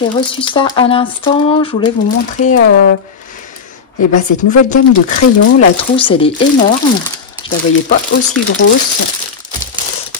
j'ai reçu ça à l'instant. Je voulais vous montrer cette nouvelle gamme de crayons. La trousse, elle est énorme. Je la voyais pas aussi grosse.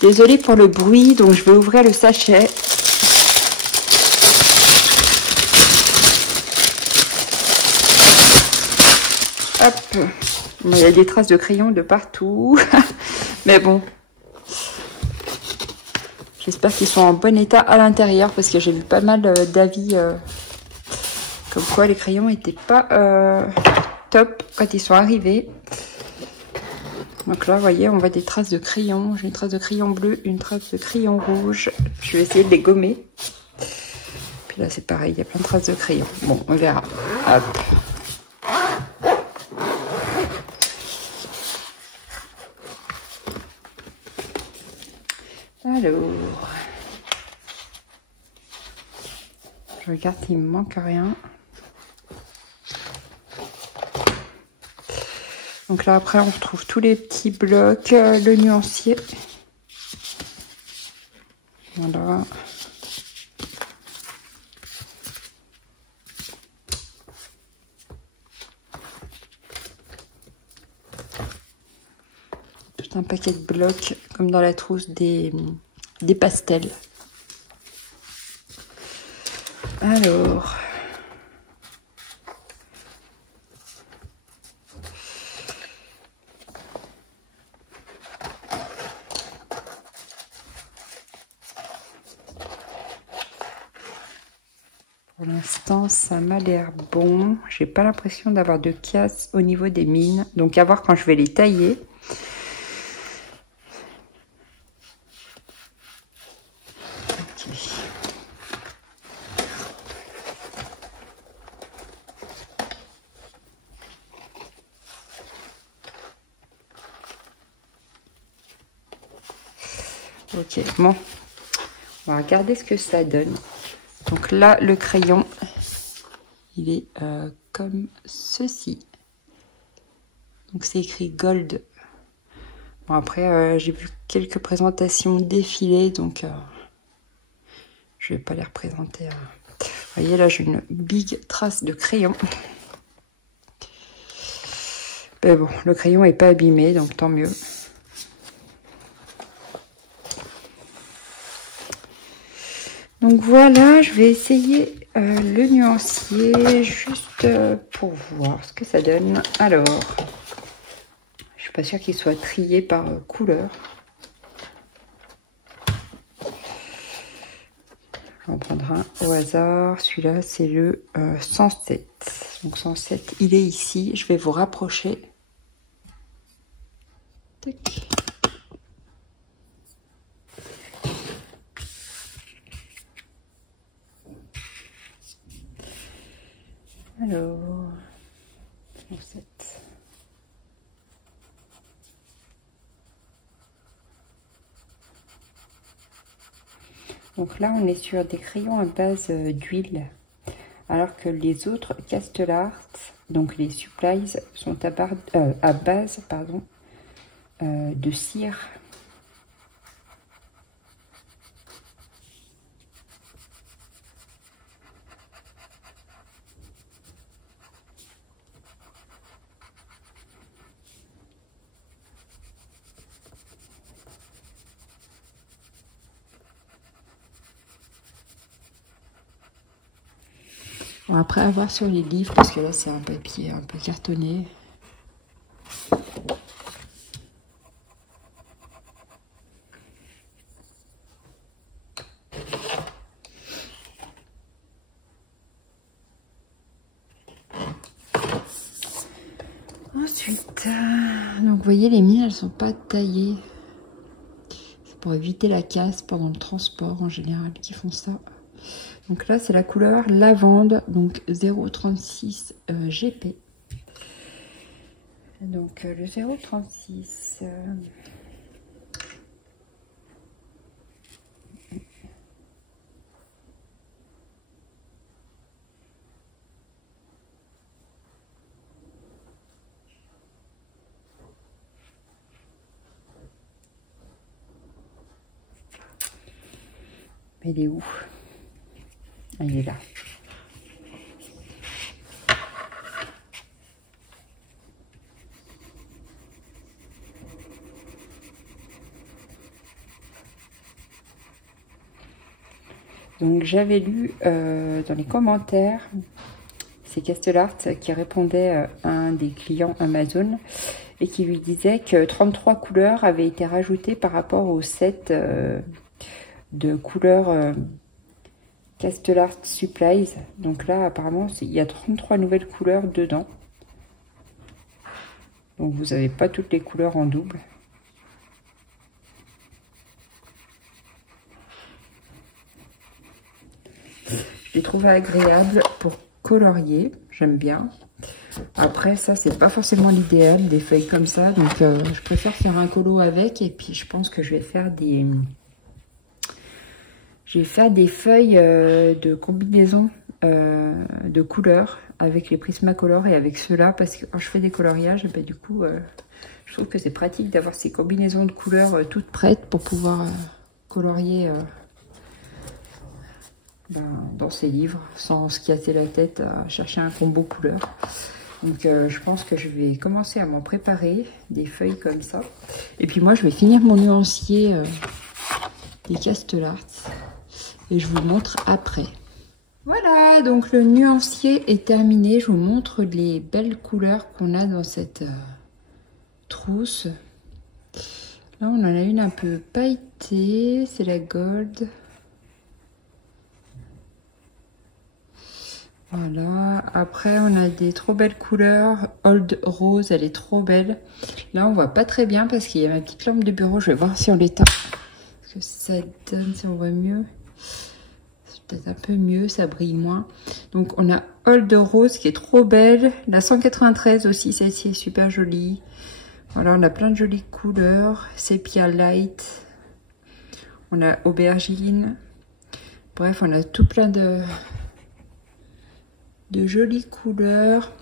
Désolée pour le bruit, donc je vais ouvrir le sachet. Hop. Bon, il y a des traces de crayon de partout. Mais bon. J'espère qu'ils sont en bon état à l'intérieur parce que j'ai vu pas mal d'avis comme quoi les crayons n'étaient pas top quand ils sont arrivés. Donc là, vous voyez, on voit des traces de crayon. J'ai une trace de crayon bleu, une trace de crayon rouge. Je vais essayer de les gommer. Puis là, c'est pareil, il y a plein de traces de crayon. Bon, on verra. Hop. Alors, je regarde s'il me manque rien. Donc là, après, on retrouve tous les petits blocs, le nuancier. Voilà. Tout un paquet de blocs, comme dans la trousse des pastels. Alors... Pour l'instant, ça m'a l'air bon. J'ai pas l'impression d'avoir de casse au niveau des mines. Donc, à voir quand je vais les tailler. Okay. Ok, bon. On va regarder ce que ça donne. Donc là, le crayon, il est comme ceci. Donc c'est écrit Gold. Bon après, j'ai vu quelques présentations défiler, donc je vais pas les représenter. Vous voyez là, j'ai une big trace de crayon. Mais bon, le crayon est pas abîmé, donc tant mieux. Donc voilà, je vais essayer le nuancier juste pour voir ce que ça donne. Alors, je suis pas sûre qu'il soit trié par couleur. On va prendre un au hasard. Celui-là, c'est le 107. Donc 107, il est ici. Je vais vous rapprocher. Tac. Alors, 107. Donc là, on est sur des crayons à base d'huile, alors que les autres Castellart, donc les Supplies, sont à base de cire. Bon, après, à voir sur les livres, parce que là, c'est un papier un peu cartonné. Ensuite, donc vous voyez, les mines, elles sont pas taillées. C'est pour éviter la casse pendant le transport, en général, qui font ça. Donc là, c'est la couleur lavande, donc 0,36 GP. Donc le 0,36... Mais il est où? Il est là. Donc j'avais lu dans les commentaires, c'est Castellart qui répondait à un des clients Amazon et qui lui disait que 33 couleurs avaient été rajoutées par rapport au set de couleurs Castellart Supplies. Donc là apparemment il y a 33 nouvelles couleurs dedans. Donc vous n'avez pas toutes les couleurs en double. Je les trouve agréables pour colorier, j'aime bien. Après ça c'est pas forcément l'idéal des feuilles comme ça, donc je préfère faire un colo avec. Et puis je pense que je vais faire des feuilles de combinaison de couleurs avec les Prismacolor et avec ceux-là, parce que quand je fais des coloriages, et ben, du coup je trouve que c'est pratique d'avoir ces combinaisons de couleurs toutes prêtes pour pouvoir colorier dans ces livres sans se casser la tête à chercher un combo couleur. Donc je pense que je vais commencer à m'en préparer des feuilles comme ça. Et puis moi je vais finir mon nuancier des Castellart et je vous montre après. Voilà, donc le nuancier est terminé. Je vous montre les belles couleurs qu'on a dans cette trousse. Là on en a une un peu pailletée, c'est la Gold. Voilà, après on a des trop belles couleurs. Old Rose, elle est trop belle. Là on voit pas très bien parce qu'il y a ma petite lampe de bureau. Je vais voir si on l'éteint. Ce que ça donne, si on voit mieux. C'est peut-être un peu mieux, ça brille moins. Donc on a Old Rose qui est trop belle. La 193 aussi, celle-ci est super jolie. Voilà, on a plein de jolies couleurs. Sepia Light. On a Aubergine. Bref, on a tout plein de jolies couleurs.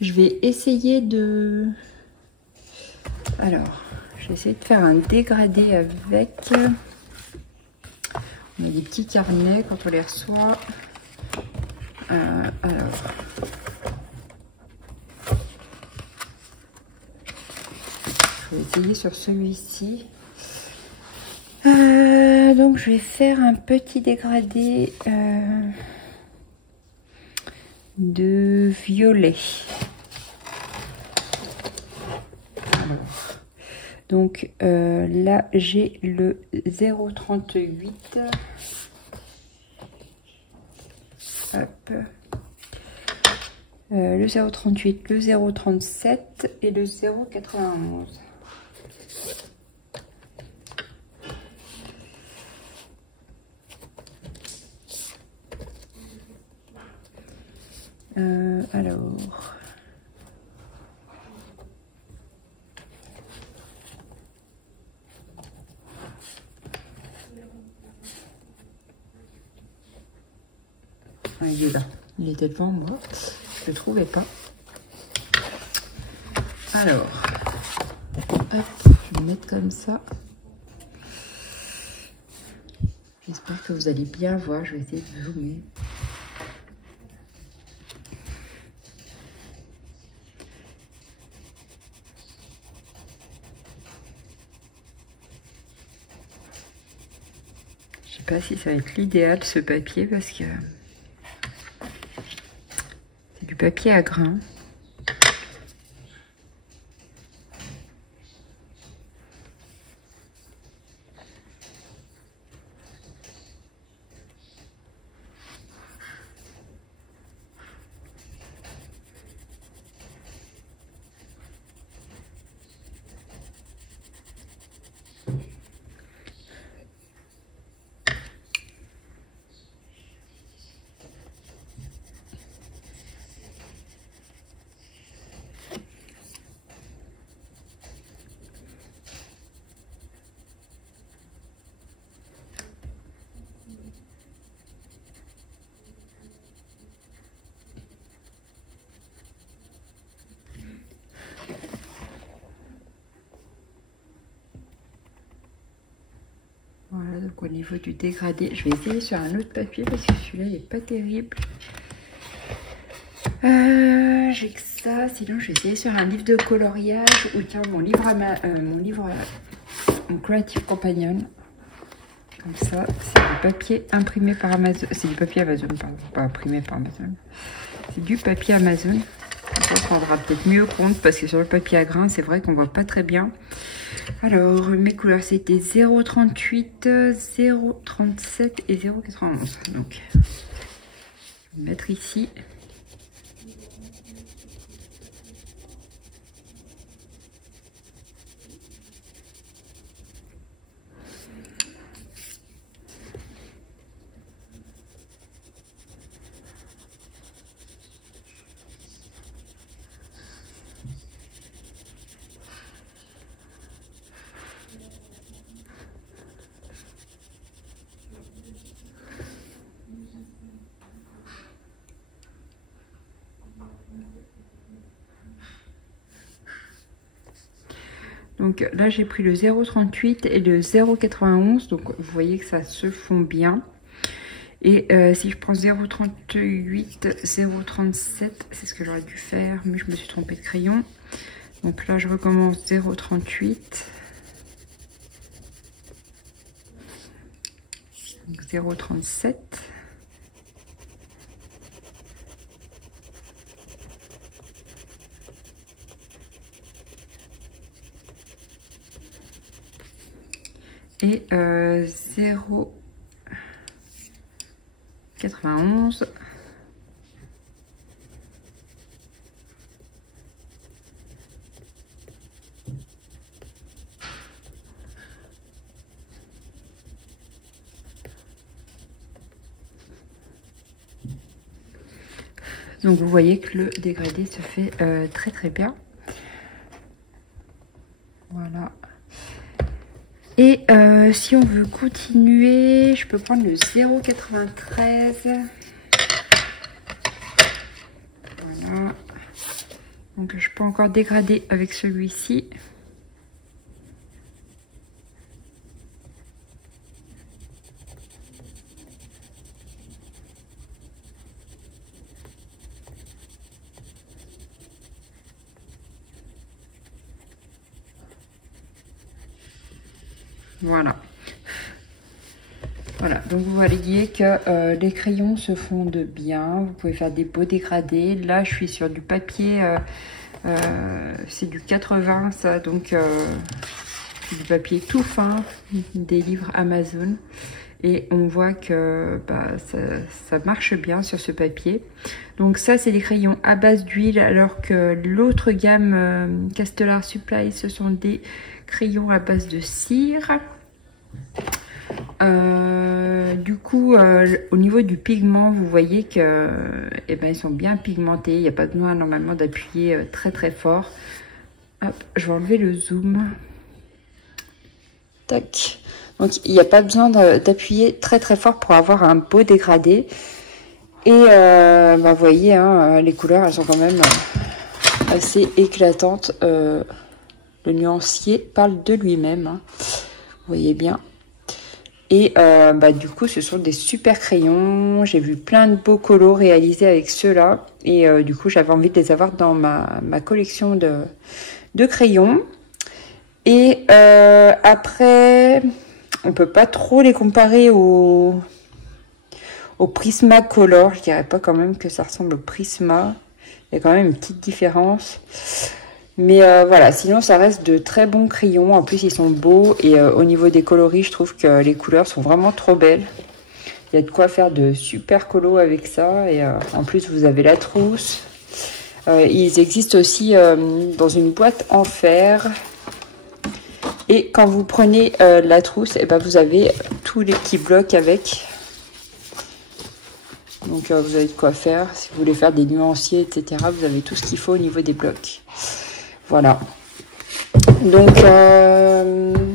Je vais essayer de... Alors, je vais essayer de faire un dégradé avec. On a des petits carnets quand on les reçoit. Alors... Je vais essayer sur celui-ci. Donc, je vais faire un petit dégradé... de violet. Alors, donc là j'ai le 0,38. Hop. Le 0,38, le 0,37 et le 0,91. Alors, il est là, il était devant moi, je le trouvais pas. Alors, hop, je vais le mettre comme ça. J'espère que vous allez bien voir, je vais essayer de zoomer. Je sais pas si ça va être l'idéal ce papier parce que c'est du papier à grains. niveau du dégradé. Je vais essayer sur un autre papier parce que celui-là il n'est pas terrible. J'ai que ça, sinon je vais essayer sur un livre de coloriage ou tiens mon livre mon Creative Companion. Comme ça, c'est du papier imprimé par Amazon. C'est du papier Amazon, pardon, pas imprimé par Amazon. C'est du papier Amazon. On se rendra peut-être mieux compte parce que sur le papier à grains, c'est vrai qu'on voit pas très bien. Alors, mes couleurs, c'était 0,38, 0,37 et 0,91. Donc, je vais mettre ici. Donc là, j'ai pris le 0,38 et le 0,91. Donc, vous voyez que ça se fond bien. Et si je prends 0,38, 0,37, c'est ce que j'aurais dû faire. Mais je me suis trompée de crayon. Donc là, je recommence 0,38. 0,37. Et 0,91. Donc vous voyez que le dégradé se fait très très bien. Voilà. Et si on veut continuer, je peux prendre le 0,93. Voilà. Donc je peux encore dégrader avec celui-ci. Voilà. Voilà, donc vous voyez que les crayons se fondent bien. Vous pouvez faire des beaux dégradés. Là, je suis sur du papier, c'est du 80, ça, donc du papier tout fin, des livres Amazon. Et on voit que bah, ça marche bien sur ce papier. Donc ça, c'est des crayons à base d'huile, alors que l'autre gamme Castellar Supply, ce sont des crayons à base de cire. Du coup, au niveau du pigment, vous voyez que eh ben, ils sont bien pigmentés. Il n'y a pas besoin normalement d'appuyer très très fort. Hop, je vais enlever le zoom. Tac. Donc il n'y a pas besoin d'appuyer très très fort pour avoir un beau dégradé. Et bah, vous voyez, hein, les couleurs, elles sont quand même assez éclatantes. Le nuancier parle de lui-même. Hein. Vous voyez bien. Et bah, du coup, ce sont des super crayons. J'ai vu plein de beaux colos réalisés avec ceux-là. Et du coup, j'avais envie de les avoir dans ma collection de crayons. Et après, on peut pas trop les comparer au Prismacolor. Je dirais pas quand même que ça ressemble au Prisma. Il y a quand même une petite différence. Mais voilà, sinon ça reste de très bons crayons. En plus, ils sont beaux. Et au niveau des coloris, je trouve que les couleurs sont vraiment trop belles. Il y a de quoi faire de super colos avec ça. Et en plus, vous avez la trousse. Ils existent aussi dans une boîte en fer. Et quand vous prenez la trousse, et ben, vous avez tous les petits blocs avec. Donc vous avez de quoi faire. Si vous voulez faire des nuanciers, etc., vous avez tout ce qu'il faut au niveau des blocs. Voilà. Donc,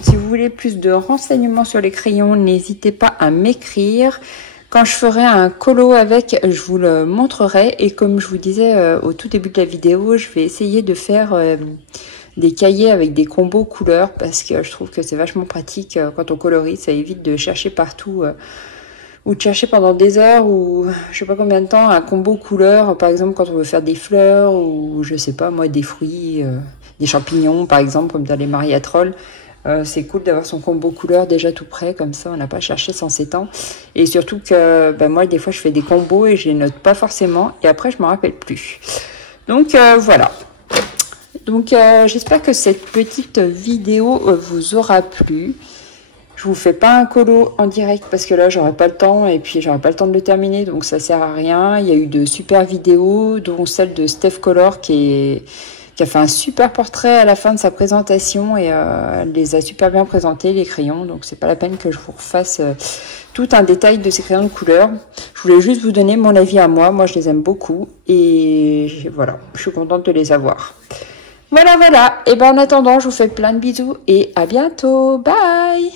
si vous voulez plus de renseignements sur les crayons, n'hésitez pas à m'écrire. Quand je ferai un colo avec, je vous le montrerai. Et comme je vous disais au tout début de la vidéo, je vais essayer de faire des cahiers avec des combos couleurs parce que je trouve que c'est vachement pratique quand on colorie. Ça évite de chercher partout ou de chercher pendant des heures ou je sais pas combien de temps un combo couleur. Par exemple, quand on veut faire des fleurs ou je sais pas moi, des fruits, des champignons par exemple, comme dans les mariatrolles. C'est cool d'avoir son combo couleur déjà tout prêt, comme ça on n'a pas cherché sans s'étendre. Et surtout que moi des fois je fais des combos et je les note pas forcément et après je m'en rappelle plus. Donc voilà. Donc j'espère que cette petite vidéo vous aura plu. Je vous fais pas un colo en direct parce que là j'aurai pas le temps et puis j'aurai pas le temps de le terminer, donc ça sert à rien. Il y a eu de super vidéos, dont celle de Steph Color qui a fait un super portrait à la fin de sa présentation et elle les a super bien présentés, les crayons, donc c'est pas la peine que je vous refasse tout un détail de ces crayons de couleur. Je voulais juste vous donner mon avis à moi je les aime beaucoup et voilà, je suis contente de les avoir. Voilà, et ben en attendant je vous fais plein de bisous et à bientôt, bye.